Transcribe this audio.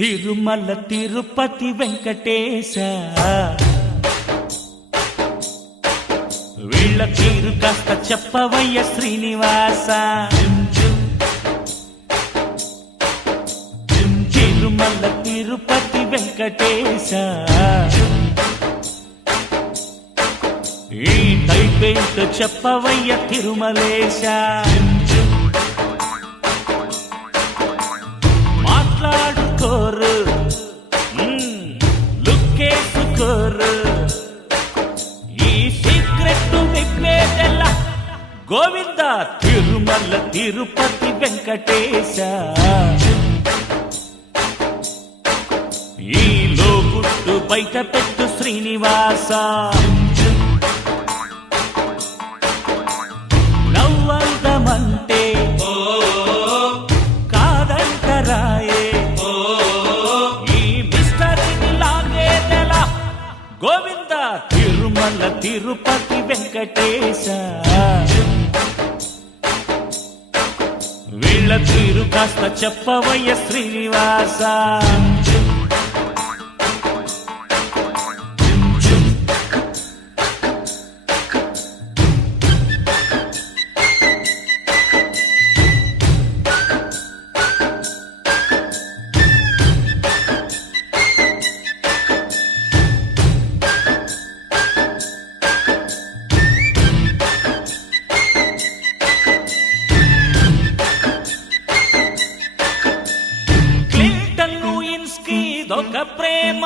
తిరుమల తిరుపతి వెంకటేశ వీళ్ళ తీరు కాస్త చెప్పవయ్య శ్రీనివాస. తిరుమల తిరుపతి వెంకటేశ ఈ టైపేంటో చెప్పవయ్య తిరుమలేశ. మాట్లాడుకోరు లుక్కేసుకోరు ఈ సీక్రెట్ విప్పేదెల్లా గోవింద తిరుమల తిరుపతి వెంకటేశ. ఈ లోగుట్టు బయట పెట్టు శ్రీనివాస. నవ్వందమంటే కాదంటరాయే ఈ మిస్టరీని లాగేదెలా గోవింద తిరుమల తిరుపతి వెంకటేశ. వీళ్ళ తీరు కాస్త చెప్పవయ్య శ్రీనివాస. ఒక ప్రేమ